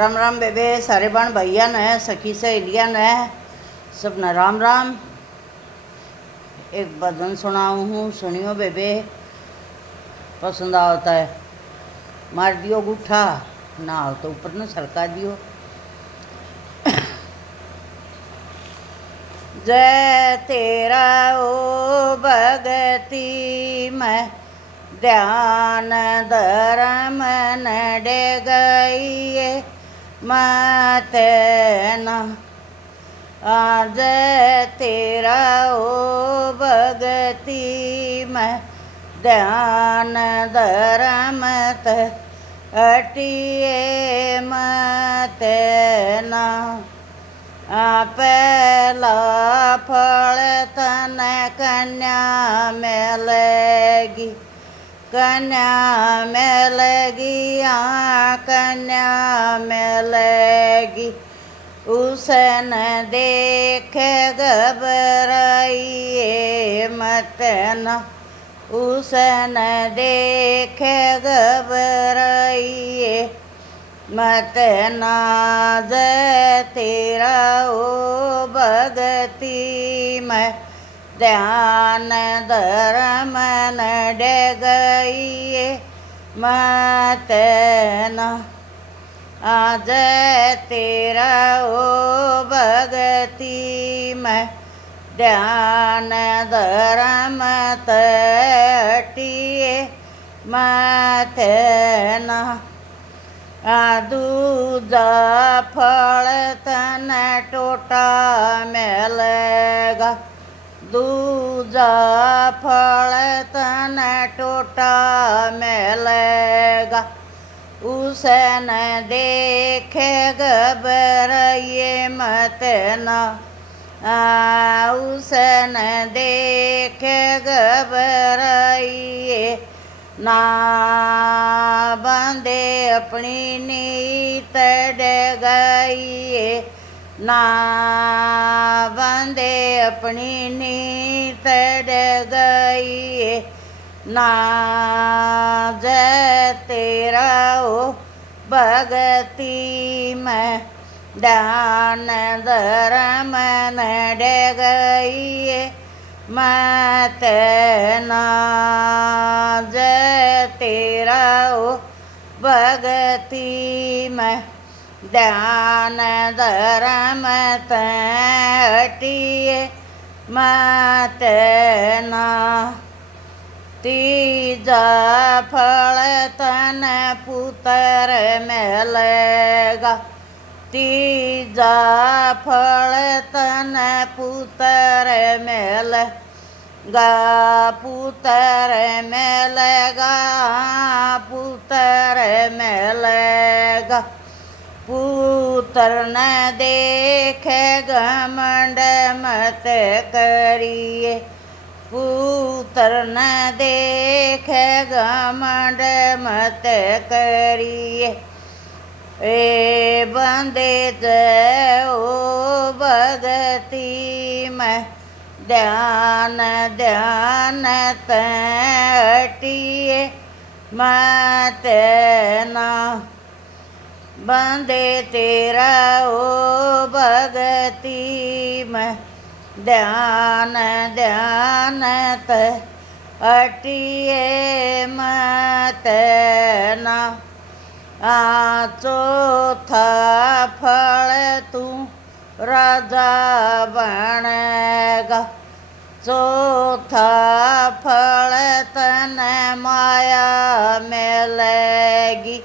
राम राम बेबे, सारे बहन भैया ने, सखी सहेलिया ने, सबने राम राम। एक भजन सुनाऊ हूँ, सुनियो बेबे, पसंद आता है। मार दियो गुठा ना हो तो ऊपर न सरका दियो। जय तेरा ओ भगती में ध्यान धर्म नडे गई मत न। आज तेरा ओ भगती में ध्यान धर्म हटिए मत न। पहला फल तन कन्या मिलेगी, कन्या मिलेगी, कन्या मिलेगी। उसन देख घबराइए मत न, उसन देख घबराइए मत नाज। तेरा ओ भगती में ध्यान धर्म नडे गई मत न। आज तेरा ओ भगती में ध्यान धर्म हटिए मत न। दूजा फल तन टोटा मिलेगा, दूजा फल तन टोटा मिलेगा। उसन देख घबराइए मत न, उसन देख घबराइए ना। बंदे अपनी नीत डगाइए ना, बंदे अपनी नीत डगाइए ना। जय तेरा ओ भगती में ध्यान धर्म नडे गई मत न। जय तेरा ओ भगती में ध्यान धर्म हटिए मत न। तीजा फल तन पुत्र मिलेगा, तीजा फल तन पुत्र मिलेगा, पुत्र मिलेगा, पुत्र मिलेगा। पुत्र न देख घमंड मत करिए, पुत्र न देख घमंड मत करिए। ए बंदे जय ओ भगती में ध्यान ध्यान हटिए मत न। बंदे तेरा ओ भगती में ध्यान ध्यान हटिए मत न। चौथा फल तू राजा बनेगा, चौथा फल तन माया मिलेगी।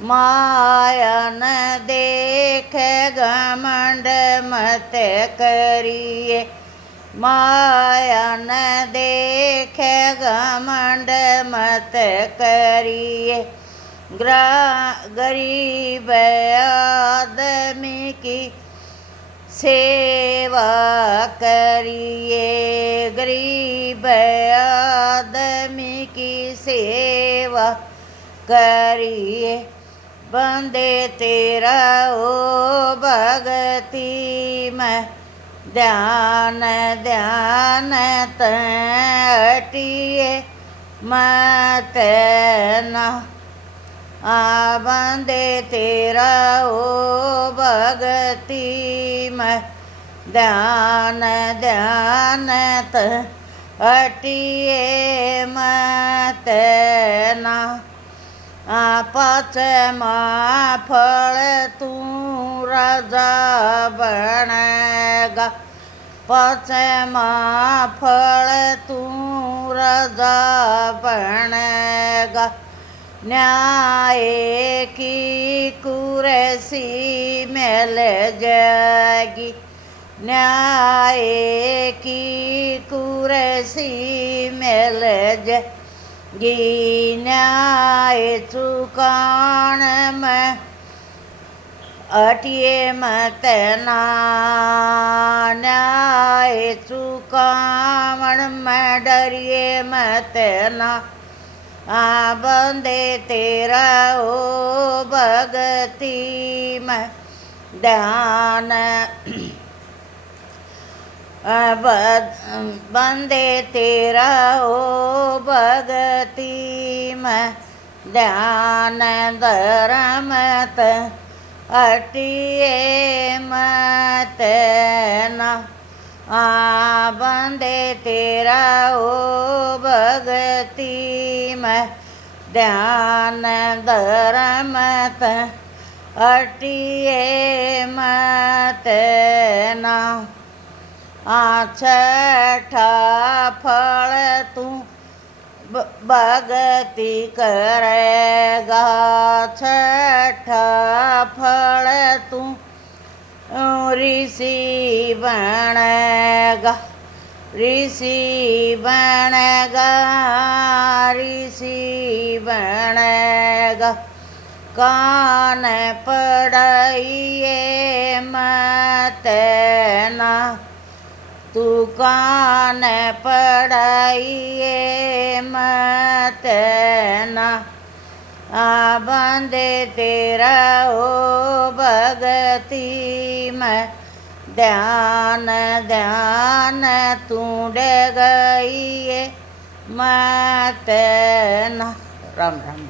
माया न देख घमंड मत करिए, माया न देख घमंड मत करिए। गरीब आदमी की सेवा करिए, गरीब आदमी की सेवा करिए। बंदे तेरा ओ भगती में ध्यान ध्यान हटिए मत न। बंदे तेरा ओ भगति मैं ध्यान ध्यान हटिए मत ना पाछમાં ફળ તું રાજા બનેગા પાછમાં ફળ તું રાજા બનેગા न्याय की कुर्सी में ले जाएगी न्याय की कुर्सी में ले जाएगी न्याय चुकान में अटिए मत ना न्याय चुकावन में डरिए मत ना बंदे तेरा ओ भगति मैं ध्यान बंदे तेरा ओ भगति मैं ध्यान धर्म हटिए मत ना बंदे तेरा ओ भगति मैं ध्यान धर्म हटिए मत ना छठा फल तू भगति करेगा छठा फल तू ऋषि बनेगा ऋषि बनेगा ऋषि बनेगा कान पढ़ाइए मत ना तू कान पढ़ाइए मत ना बंदे तेरा ओ भगति मैं ध्यान ध्यान तू डे गई मत ना राम राम।